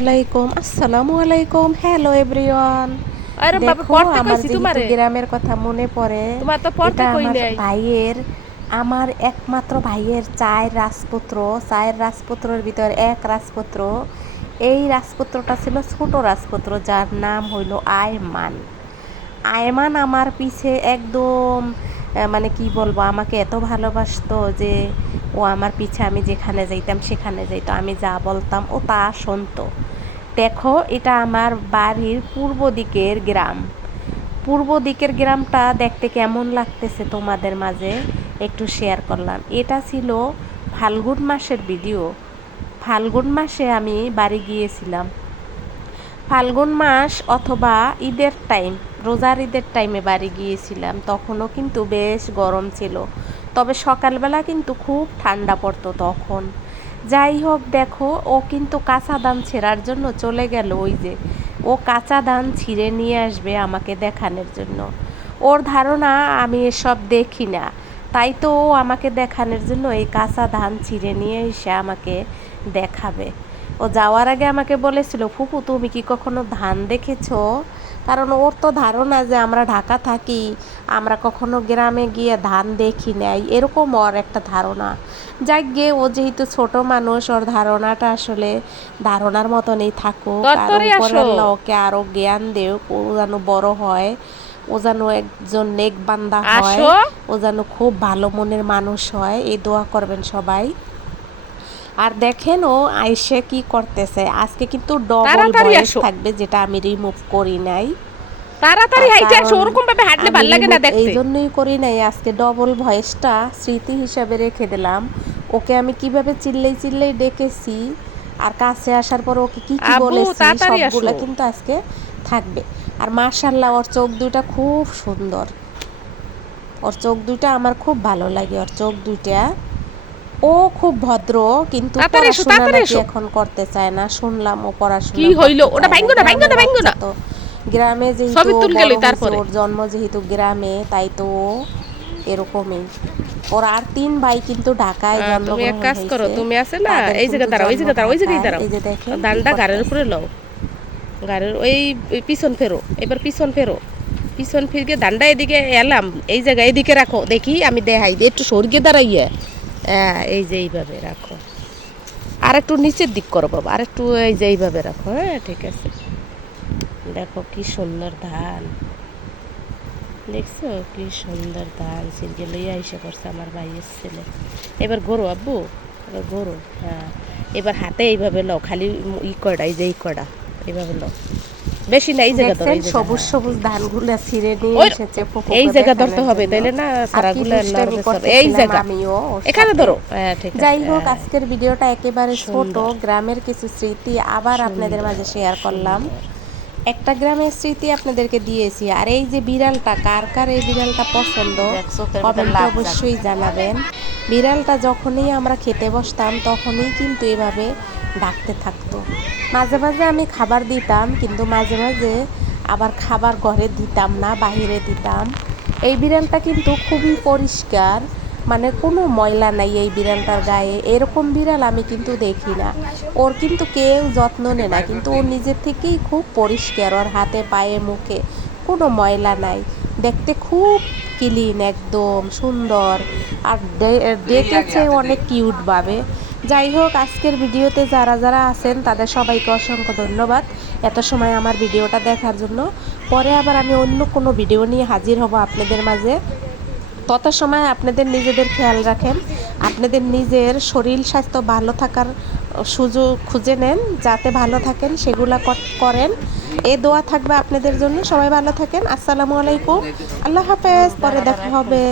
আলাইকুম, আসসালামু আলাইকুম। Hello everyone. আরে বাবা দেখো পড়তে আমার কইছি যেহেতু তোমারে। গ্রামের কথা মনে পড়ে, তোমার তো পড়তে এটা কই আমার নাই। ভাইয়ের, আমার একমাত্র ভাইয়ের চার রাজপুত্র, চার রাজপুত্রের ভিতর এক রাজপুত্র। এই রাজপুত্রটা ছিল ছোট রাজপুত্র, যার নাম হইল আয়মান। আয়মান আমার পিছে একদম মানে কি বলবো, আমাকে এত ভালোবাসতো যে ও আমার পিছে, আমি যেখানে যাইতাম সেখানে যাইতো, আমি যা বলতাম ও তা শুনতো। দেখো এটা আমার বাড়ির পূর্ব দিকের গ্রাম। পূর্ব দিকের গ্রামটা দেখতে কেমন লাগতেছে তোমাদের মাঝে একটু শেয়ার করলাম। এটা ছিল ফাল্গুন মাসের ভিডিও। ফাল্গুন মাসে আমি বাড়ি গিয়েছিলাম। ফাল্গুন মাস অথবা ঈদের টাইম, রোজার ঈদের টাইমে বাড়ি গিয়েছিলাম। তখনও কিন্তু বেশ গরম ছিল, তবে সকালবেলা কিন্তু খুব ঠান্ডা পড়তো তখন। যাই হোক, দেখো ও কিন্তু কাঁচা ধান ছেঁড়ার জন্য চলে গেল। ওই যে ও কাঁচা ধান ছিঁড়ে নিয়ে আসবে আমাকে দেখানোর জন্য। ওর ধারণা আমি এসব দেখি না, তাই তো ও আমাকে দেখানোর জন্য এই কাঁচা ধান ছিঁড়ে নিয়ে এসে আমাকে দেখাবে। ও যাওয়ার আগে আমাকে বলেছিল, ফুপু তুমি কি কখনো ধান দেখেছো? কারণ ওর তো ধারণা যে আমরা ঢাকা থাকি, আমরা কখনো গ্রামে গিয়ে ধান দেখি নাই, এরকম ওর একটা ধারণা। যাক গে, ও যেহেতু ছোট মানুষ, ওর ধারণাটা আসলে ধারণার মতনই থাকুক। আর তরতরি উপরে আসো। আল্লাহ ওকে আরও জ্ঞান দেউক, ও যেন বড় হয়, ও যেন একজন নেক বান্দা হয়, আসো ও যেন খুব ভালো মনের মানুষ হয়, এই দোয়া করবেন সবাই। আর দেখেন ও আইসে কি করতেছে। আজকে কিন্তু ডবল তাড়াতাড়ি ভয়েস আসো। থাকবে, যেটা আমি রিমুভ করি নাই। তাড়াতাড়ি তার হাইটে আসো, কারণ ওরকম ভাবে হাঁটলে আমি ভাল লাগে না রিমুভ এই দেখতে। জন্যই করি নাই, আজকে ডবল ভয়েসটা স্মৃতি হিসাবে রেখে দিলাম। ওকে আমি কিভাবে চিল্লেই চিল্লেই ডেকেছি, আর কাছে আসার পর ওকে কি কি আব্বু বলেছি, তাড়াতাড়ি সবগুলা আসো। কিন্তু আজকে থাকবে। আর মাশাল্লাহ ওর চোখ দুইটা খুব সুন্দর, ওর চোখ দুইটা আমার খুব ভালো লাগে। ওর চোখ দুইটা, ও খুব ভদ্র, কিন্তু তাড়াতাড়ি এসো, পড়াশোনা তাড়াতাড়ি নাকি এসো। এখন করতে চায় না, শুনলাম ও কি পড়াশোনা হইলো? করতে ওটা চায় না। ভাঙ্গো না, ভাঙ্গো গ্রামের না, ভাঙ্গো বাচ্চা না। তো, গ্রামে যেহেতু ছবি ও তুল বড় গেলই হয়েছে, তারপরে। ওর জন্ম যেহেতু গ্রামে, তাই তো ও এরকমই। ওর আর তিন ভাই কিন্তু ঢাকায় তুমি এক জন্মগ্রহণ কাজ করো, হয়েছে, তুমি আছে না তাদের এই কিন্তু জায়গায় দাঁড়াও, এই জন্ম জায়গায় দাঁড়াও, ওই জায়গায় ঢাকায়। দাঁড়াও। এই যে দেখেন কি ধানটা গাড়ির করতেছে। উপরে লও। গাড়ির ওই পিছন ফেরো, এবার পিছন ফেরো। পিছন ফিরকে ধানটা এদিকে এলাম, এই জায়গায় এদিকে রাখো দেখি, আমি দেখাই দিই একটু সরিয়ে দাঁড়াইয়ে। হ্যাঁ, এই যে এইভাবে রাখো। আর একটু নিচের দিক করো বাবা, আর একটু এই যে এইভাবে রাখো। হ্যাঁ ঠিক আছে। দেখো কি সুন্দর ধান, দেখছো কি সুন্দর ধান সিরকে লইয়া এসে করছে আমার ভাইয়ের ছেলে। এবার ঘোরো আব্বু, এবার ঘোরো। হ্যাঁ, এবার হাতে এইভাবে লও, খালি ই কড়া, এই যে এই কড়া এইভাবে লও, বেশি না, এই জায়গা ধরো, দেখছেন এই জায়গা। সবুজ হ্যাঁ সবুজ ঠিক আছে। ধানগুলা ছিঁড়ে নিয়ে ওই এসেছে এই ফুপুকে জায়গা ধরতে দেখানোর হবে, জন্য। তাইলে না আর কি সারাগুলা দুষ্টামি নড়বে সব। এই করতেছিলাম জায়গা আমিও ওর এখানে সাথে। ধরো। হ্যাঁ ঠিক আছে। যাই হোক, হ্যাঁ আজকের ভিডিওটা একেবারে ছোট, সুন্দর গ্রামের কিছু স্মৃতি আবার আপনাদের সুন্দর মাঝে শেয়ার করলাম। সুন্দর। একটা গ্রামের স্মৃতি আপনাদেরকে দিয়েছি। আর এই যে বিড়ালটা, কার কার এই বিড়ালটা পছন্দ দেখ চোখের ভিতর কমেন্টে লাভ অবশ্যই জাগছে। জানাবেন। বিড়ালটা যখনই আমরা খেতে বসতাম তখনই কিন্তু এভাবে ডাকতে থাকতো। মাঝে মাঝে আমি খাবার দিতাম, কিন্তু মাঝে মাঝে আবার খাবার ঘরে দিতাম না, বাহিরে দিতাম। এই বিড়ালটা কিন্তু খুবই পরিষ্কার, মানে কোনো ময়লা নাই এই বিড়ালটার গায়ে। এরকম বিড়াল আমি কিন্তু দেখি না। ওর কিন্তু কেউ যত্ন নেয় না, কিন্তু ও নিজের থেকেই খুব পরিষ্কার, ওর হাতে পায়ে মুখে কোনো ময়লা নাই। দেখতে খুব ক্লিন, একদম সুন্দর। আর ডেকেছে অনেক কিউটভাবে। যাই হোক, আজকের ভিডিওতে যারা যারা আছেন তাদের সবাইকে অসংখ্য ধন্যবাদ এত সময় আমার ভিডিওটা দেখার জন্য। পরে আবার আমি অন্য কোনো ভিডিও নিয়ে হাজির হব আপনাদের মাঝে। তত সময় আপনাদের নিজেদের খেয়াল রাখেন, আপনাদের নিজের শরীর স্বাস্থ্য ভালো থাকার সুযোগ খুঁজে নেন, যাতে ভালো থাকেন সেগুলা করেন। এ দোয়া থাকবে আপনাদের জন্য। সবাই ভালো থাকেন। আসসালামু আলাইকুম, আল্লাহ হাফেজ, পরে দেখা হবে।